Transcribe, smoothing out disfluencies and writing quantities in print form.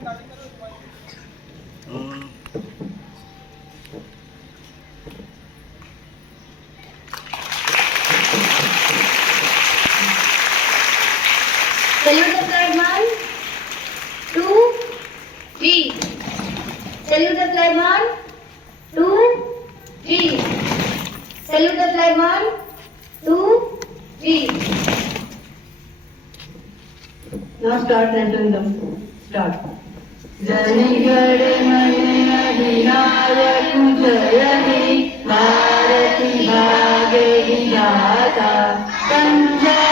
Salute the flag, man. 2, 3. Salute the flag, man. 2, 3. Salute the flag, man. 2, 3. Now start entering them. Start. जनगण मन अधिनायक जयति भारती भाग्य विधाता पंजाब